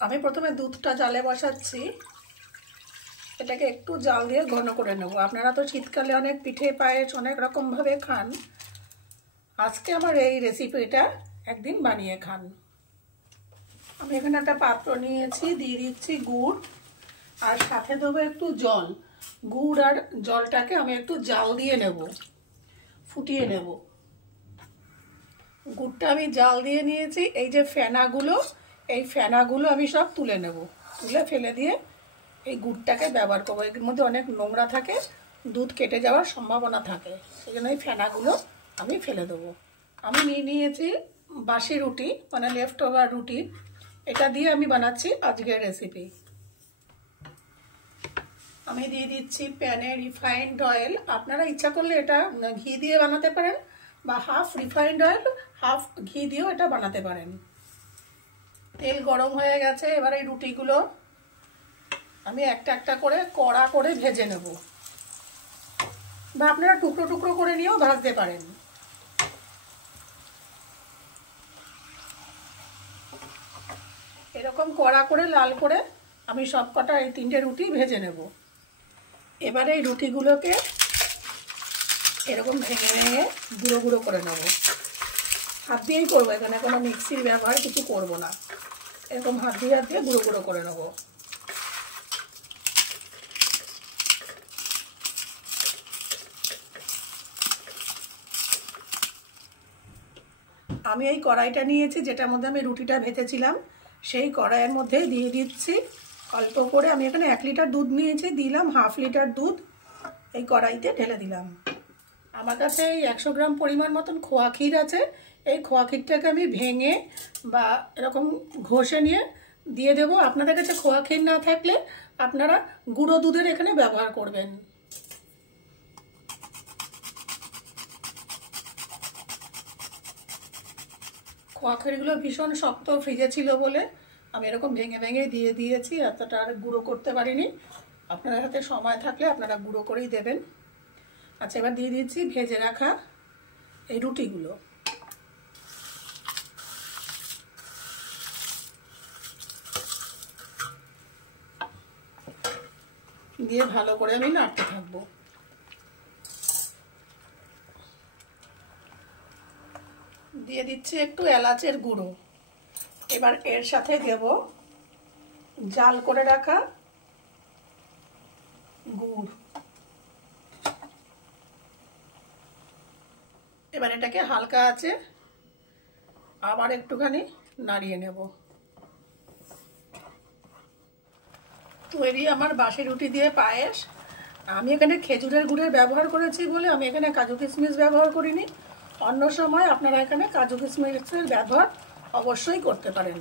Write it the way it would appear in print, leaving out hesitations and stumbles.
আমি প্রথমে দুধটা জালে বসাচ্ছি। এটাকে একটু জাল দিয়ে ঘন করে নেব। আপনারা তো শীতকালে অনেক পিঠে পায়েস অনেক রকমভাবে খান, আজকে আমার এই রেসিপিটা একদিন বানিয়ে খান। আমি এখানে একটা পাত্র নিয়েছি, দিয়ে দিচ্ছি গুড় আর সাথে দেবো একটু জল। গুড় আর জলটাকে আমি একটু জাল দিয়ে নেব, ফুটিয়ে নেব। গুড়টা আমি জাল দিয়ে নিয়েছি। এই যে ফেনাগুলো, এই ফেনাগুলো আমি সব তুলে নেব, তুলে ফেলে দিয়ে এই গুড়টাকে ব্যবহার করবো। এর মধ্যে অনেক নোংরা থাকে, দুধ কেটে যাওয়ার সম্ভাবনা থাকে, সেই জন্য এই ফেনাগুলো আমি ফেলে দেবো। আমি নিয়েছি বাসি রুটি, মানে লেফট ওভার রুটি। এটা দিয়ে আমি বানাচ্ছি আজকের রেসিপি। আমি দিয়ে দিচ্ছি প্যানে রিফাইন্ড অয়েল। আপনারা ইচ্ছা করলে এটা ঘি দিয়ে বানাতে পারেন, বা হাফ রিফাইন্ড অয়েল হাফ ঘি দিয়েও এটা বানাতে পারেন। তেল গরম হয়ে গেছে, এবার এই রুটিগুলো আমি একটা একটা করে কড়া করে ভেজে নেব, বা আপনারা টুকরো টুকরো করে নিয়েও ভাজতে পারেন। এরকম কড়া করে লাল করে আমি সব কটা এই 3টে রুটি ভেজে নেব। এবারে এই রুটিগুলোকে এরকম ভেঙে ভেঙে গুঁড়ো গুঁড়ো করে নেব। হাত দিয়েই করবো, এখানে কোনো মিক্সির ব্যবহার কিছু করব না। এরকম হাত দিয়ে গুঁড়ো গুঁড়ো করে নেব। আমি এই কড়াইটা নিয়েছি, যেটার মধ্যে আমি রুটিটা ভেজেছিলাম, সেই কড়াইয়ের মধ্যে দিয়ে দিচ্ছি অল্প করে। আমি এখানে 1 লিটার দুধ নিয়েছি, দিলাম হাফ লিটার দুধ এই কড়াইতে ঢেলে দিলাম। আমার কাছে এই 100 গ্রাম পরিমাণ মতন খোয়া ক্ষীর আছে। এই খোয়া ক্ষীরটাকে আমি ভেঙে বা এরকম ঘষে নিয়ে দিয়ে দেবো। আপনাদের কাছে খোয়া ক্ষীর না থাকলে আপনারা গুঁড়ো দুধের এখানে ব্যবহার করবেন। খোয়া ক্ষীরগুলো ভীষণ শক্ত, ফ্রিজে ছিল বলে আমি এরকম ভেঙে ভেঙে দিয়ে দিয়েছি, এতটা আর গুঁড়ো করতে পারিনি। আপনাদের হাতে সময় থাকলে আপনারা গুঁড়ো করেই দেবেন। আচ্ছা, এবার দিয়ে দিচ্ছি ভেজে রাখা এই রুটিগুলো। দিয়ে ভালো করে আমি নাড়তে থাকবো। দিয়ে দিচ্ছি একটু এলাচের গুঁড়ো। এবার এর সাথে দেব জাল করে রাখা গুড়। এবার এটাকে হালকা আছে আবার একটুখানি নাড়িয়ে নেব। তৈরি আমার বাসি রুটি দিয়ে পায়েস। আমি এখানে খেজুরের গুড়ের ব্যবহার করেছি বলে আমি এখানে কাজু কিশমিশ ব্যবহার করিনি। অন্য সময় আপনারা এখানে কাজু কিশমিশের ব্যবহার অবশ্যই করতে পারেন।